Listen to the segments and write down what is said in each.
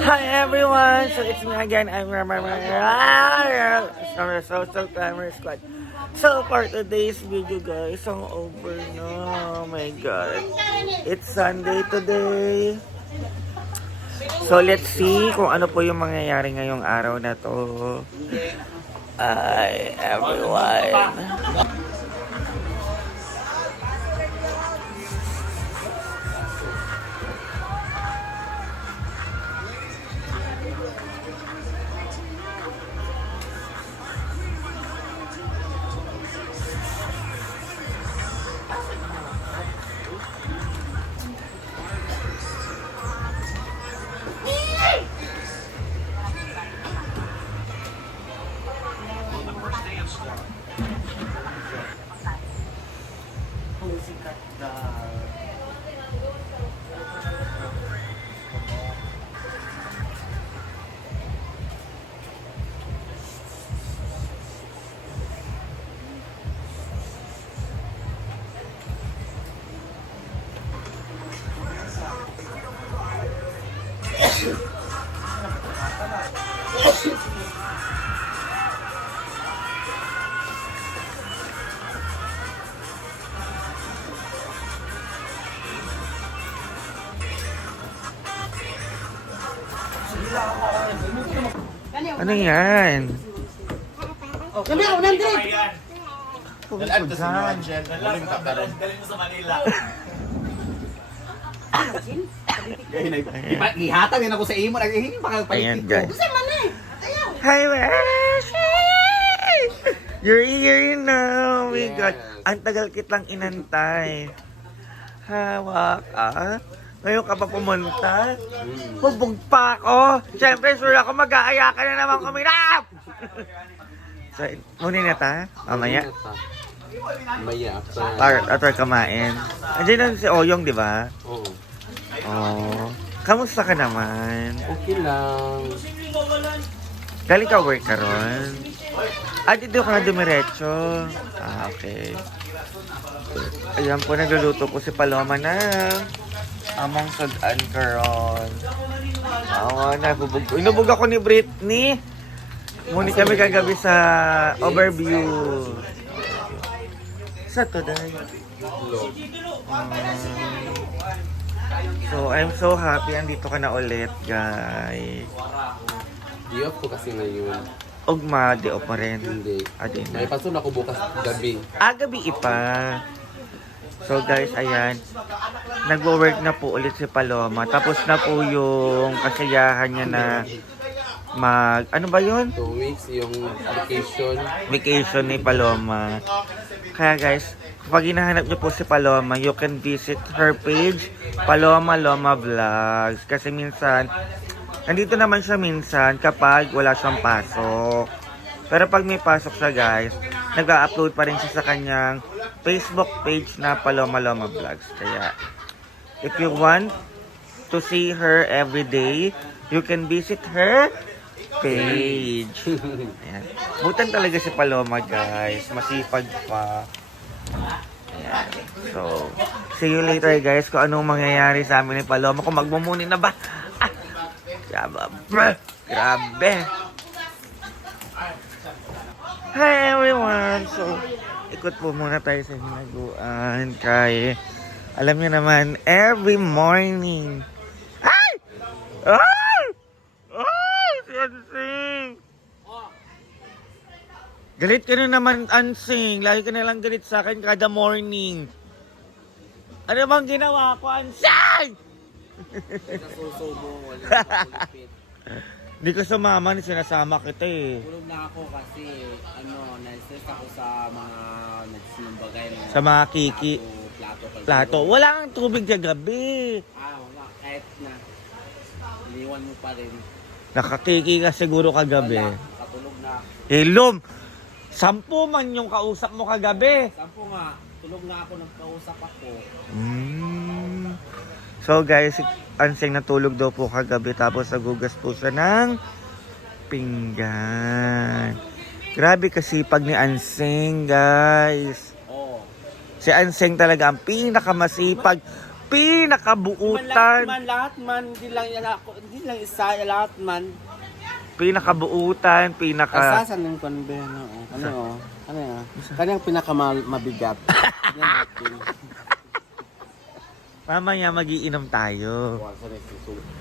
Hi everyone! So it's me again, I'm Social Climber Squad. So for today's video guys, ang over na. Oh my god. It's Sunday today. So let's see kung ano po yung mangyayari ngayong araw na to. Hi everyone! Ano yan? Oh, kami ako nandito. Dalaan to si Angel. Muling kakaroon. Dalhin mo sa Manila. Ihatag din ako sa imo. Naghihingi pa kayo Ayan palikit guys. ko. Kasi man eh. Ayaw. Hi Wesh! You're here now! Oh my God! Ang tagal kitang inantay. Hawak Ngayon ka pa pumunta? Bubog pa ako! Siyempre, sure ako mag-aaya ka na naman kumirap! So, muna na ta? Mamaya? Maya. After kumain. Andiyan na si Oyong, di ba? Oo. Oh. Kamusta ka naman? Okay lang. Galing ka work ka ron? Dito ka na dumiretso. Okay. Ayan po, nagluluto ko si Paloma na amang sudan ka ron. Inubog ako ni Britney. Ngunit kami kagabi sa overview. Sa to dahil. So, I'm so happy. Andito ka na ulit, guys. Di-off ko kasi ngayon. Ugma, di o pa rin. Hindi. Adi May na. pasun ako bukas gabi. Gabi ipa. So guys, ayan. Nagwo-work na po ulit si Paloma. Tapos na po yung kasiyahan niya na ano ba yun? 2 weeks yung vacation. Vacation ni Paloma. Kaya guys, kapag hinahanap niyo po si Paloma, you can visit her page, Paloma Loma Vlogs. Kasi minsan, nandito naman siya minsan kapag wala siyang pasok. Pero pag may pasok siya guys, nag-upload pa rin siya sa kanyang Facebook page na Paloma Loma Vlogs. Kaya, if you want to see her every day, you can visit her page. Ayan. Butan talaga si Paloma guys. Masipag pa. Ayan. So, see you later guys kung anong mangyayari sa amin ni Paloma. Kung magmumuni na ba? Grabe. Hi everyone. So, ikot po muna tayo sa hinaguan. Kaya, alam niyo naman, every morning. Ay! Ay! Ay! Si Ansing! Galit ka na naman, Ansing. Lagi ka na lang galit sa akin kada morning. Ano bang ginawa ko, Ansing? Nasuso mo. Wala Hindi ko sumama, sinasama kita eh. Tulog na ako kasi na-stress ako sa mga nagsinumbagay. Sa mga kiki. Plato. Wala kang tubig kagabi. Wala. Kahit na. Iniwan mo pa rin. Nakakiki ka siguro kagabi. Nakatulog na. Lom! 10 man yung kausap mo kagabi. 10 nga. Tulog na ako, nagkausap ako. So guys, Anseng natulog daw po kagabi tapos nagugas po siya ng pinggan. Grabe kasipag ni Anseng guys. Oo. Si Anseng talaga ang pinakamasipag, Pinakabuutan. Lahat man, hindi lang isa, lahat man. Pinakabuutan, Asasan ng konbe, ano yun? Kanyang pinakamabigat. Yan natin. Mamaya magiinom tayo.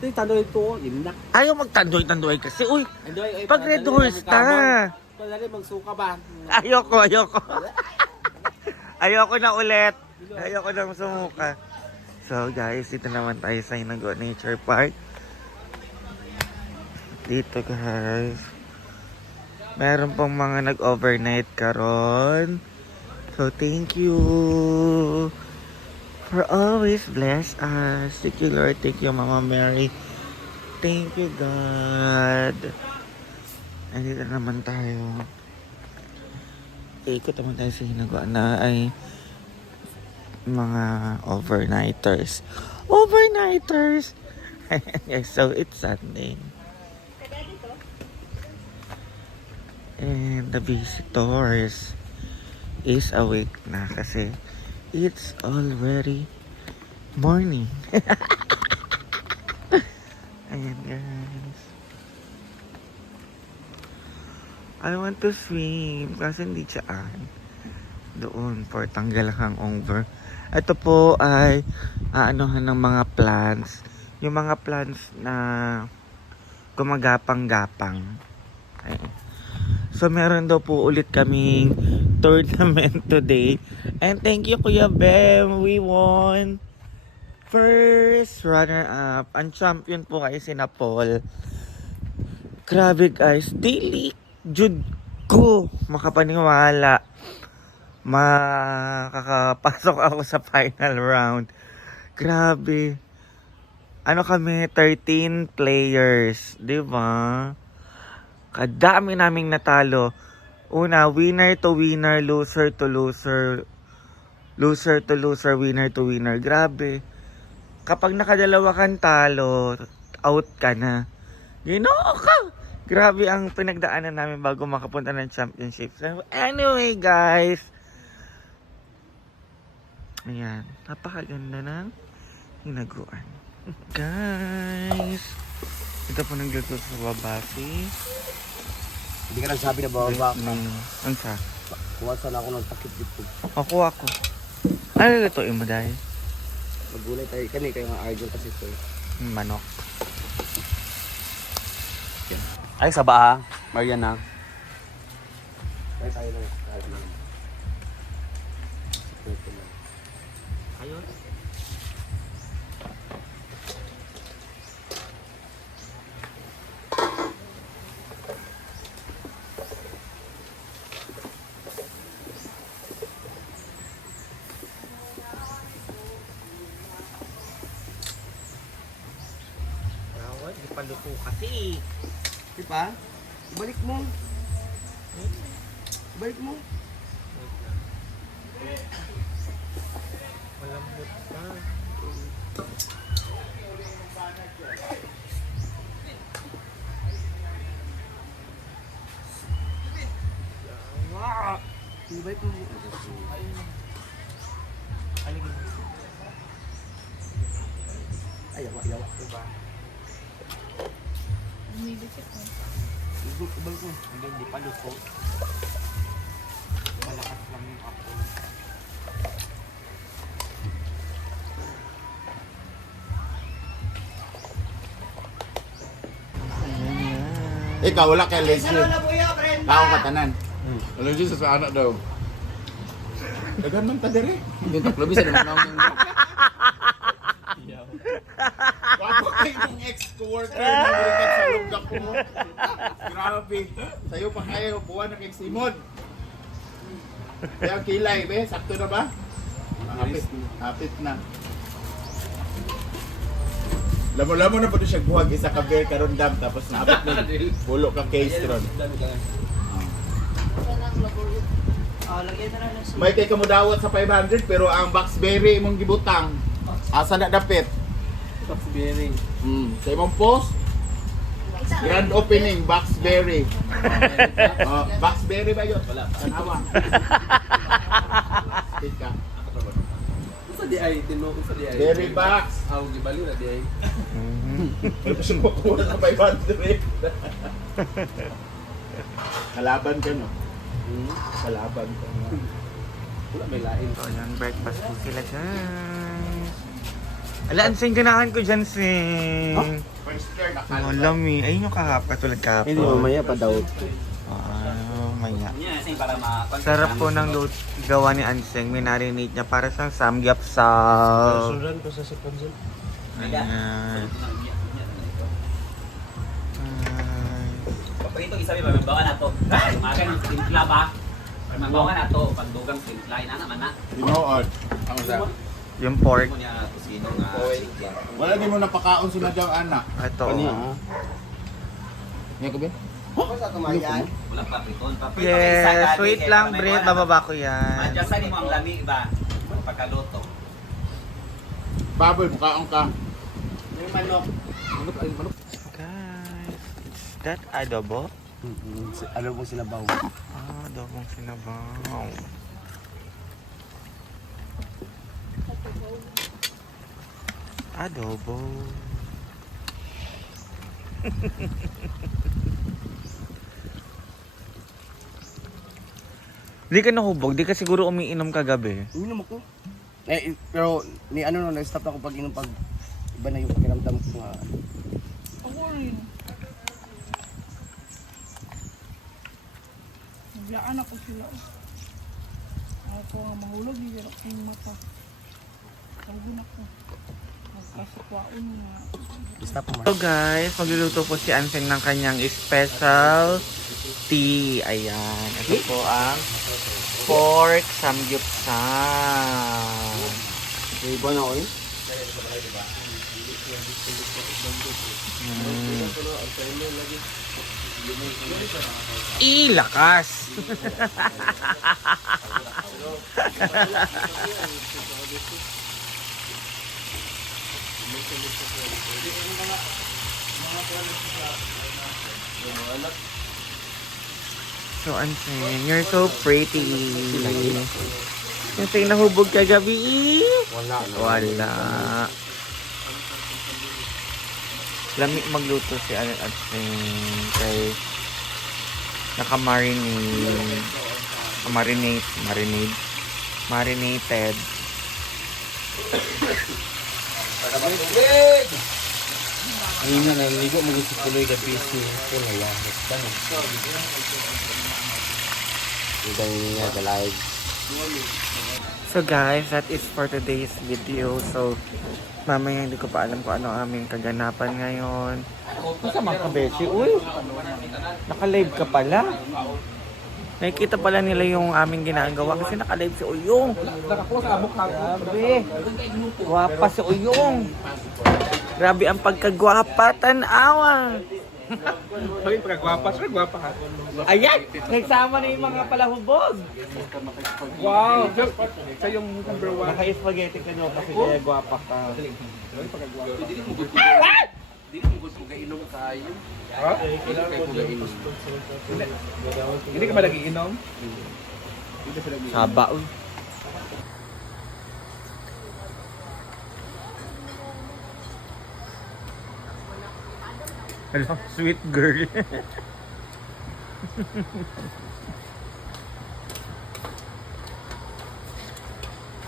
Ito yung tanong ito, yun na. Ayaw magtandoy-tandoy kasi. Uy, pag Red Horse ta. Padali, magsuka ba? Ayoko. Ayoko na ulit. Ayoko na sumuka. So guys, dito naman tayo sa Hinago Nature Park. Dito guys. Meron pong mga nag-overnight karon. So thank you for always bless us. Thank you Lord. Thank you Mama Mary. Thank you God. Andito naman tayo. Ikot naman tayo sa Hinaguan na ay mga overnighters. Overnighters! So, it's Sunday. And the visitors is awake na kasi it's already morning. Ayan guys. I want to swim kasi hindi siyaan. Doon for tanggal hangover. Ito po ay aanohan ng mga plants. Yung mga plants na gumagapang-gapang. Ayan. So meron daw po ulit kaming tournament today. And thank you Kuya Bem. We won. First runner-up. Ang champion po ay si Paul. Grabe guys. Daily Jud ko makapaniwala makakapasok ako sa final round. Grabe. Ano kami, 13 players, 'di ba? Kadami naming natalo. Una, winner to winner, loser to loser, loser to loser, winner to winner. Grabe. Kapag nakadalawa kang talo, out ka na. Ginoo ka! Grabe ang pinagdaanan namin bago makapunta ng championship. So, anyway, guys. Ayan. Napakaganda ng Hinaguan. Guys. Ito po nagluto sa babasi. Hindi ka nagsabi na bababa. Ano sa? Kuha sana ako ng takip dito. Ako. Ano lutuin mo dahil? Magulay tayo. Kayo nga idol kasi ito. Manok. Ay, sa baa. Mariana. Ay, tayo lang. Ayun. Rawat, di paluto kasi. Diba? Ibalik mo. Ibalik mo. Malambot pa. Ibalik mo. Ay, yawa. Diba? Ibalik mo. Hindi pa luto. Malakas lang yung apple. Ikaw, wala kay allergy. Tao ka tanan. Allergy sa anak daw. Dagan man ta dire. Yung taklo, bisa naman ako yung... Wapo kay yung ex-coworker na burikat sa lugda ko mo. Grabe. Sa'yo pa kayo, buwan na kay Simon. Kaya kilay, be. Sakto na ba? Hapit na. Lamo-lamo na pa doon siya buhag. Isa ka bear karon dam. Tapos naabot na. Pulo ka case ron. May kay kamudawat sa 500 pero ang boxberry imong gibutang. Asa na dapit? Boxberry. Sa imong post? Grand opening, boxberry. Boxberry ba yun? Wala. Tanawa. Tika. Sa di ay, tinukod sa di ay. Dairy box. Aw, gibaliw na di ay. Wala pa siyang makuha na 500. Kalaban ka, no? Kalaban ka. Wala may lain. So, yan, breakfast po sila, guys. Ala, ansing ganahan ko dyan, sing. First turn, Ang lami. Ayun yung kahap, katulad kahapon. Hindi, mamaya pa daw. Maya. Sarap po ng gawa ni Anseng. Minarinate niya para sa samgyapsal. Suran ko sa sipansin. Ayan. Paprito isabi ba membawa na to. Magan ang timpla ba? Membawa na to pandugang timpla ina naman na. Tinood. Ang sa. Yung pork. Mo niya kusino nga. Wala din mo napakaon si Madam Ana. Ito. Kanya oh. ah. Niya ko ba? Wala papriton. Paprito Yes, wait lang, Brit. Bababa ko yan. Adjust ni mo ang lami ba? Pagkaluto. Baboy, mukhaon ka. Yung manok. Guys, is that adobo? Ano po sinabaw? Ah, adobong sinabaw. Adobo. Di ka nahubog, di ka siguro umiinom kagabi. Uminom ako. Pero ni ano no, na-stop ako pag inom pag iba na yung pakiramdam ko nga. Ako rin. Naglaan ako sila. Ako nga mahulog, hindi ako yung mata. Tawagin ako. Magkasakwaon nga. Stop mo. So guys, magluluto po si Anseng ng kanyang special tea. Ayan, ito po ang pork samgyupsal. Iba na oil. Ilakas! So, Anseng, you're so pretty. Anseng, nahubog ka gabi. Wala. Wala. Lami magluto si Anseng kay marinated. Ayun na, naligo mo gusto tuloy ka PC. Ito na yan. Basta no. Ito niya the live. So guys, that is for today's video. So, mamaya hindi ko pa alam kung ano ang aming kaganapan ngayon. Masama ka, Beshi? Uy! Naka-live ka pala. Nakikita pala nila yung aming ginagawa kasi naka-live si Uyong. Nakakuha sa amok na. Grabe! Gwapa si Uyong. Grabe ang pagkagwapa, tanawa. Bakit pagkagwapa? Sir, gwapa ka. Ayan! Nagsama na yung mga palahubog. Wow! Siya yung number one. Naka-spaghetti ka nyo kasi kaya gwapa ka. Hindi mo gusto ka inom kayo. Ha? Hindi ka ba nagiinom? Haba, uy. Hello, sweet girl.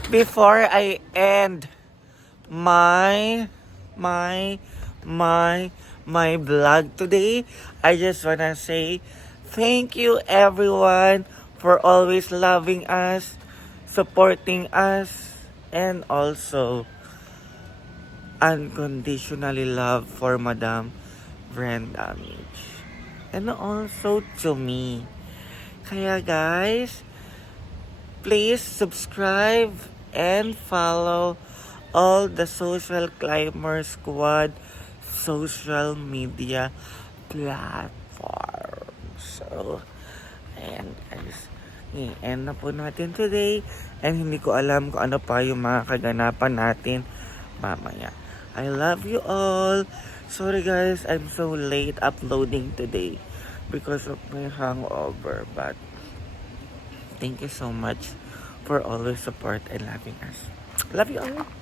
Before I end my vlog today, I just wanna say thank you everyone for always loving us, supporting us, and also unconditionally love for Madam Brenda Mitch. And also to me. Kaya guys, please subscribe and follow all the Social Climber Squad social media platforms. So, ayan guys. I-end na po natin today. And hindi ko alam kung ano pa yung mga kaganapan natin mamaya. I love you all. Sorry guys, I'm so late uploading today because of my hangover. But thank you so much for always support and loving us. Love you all.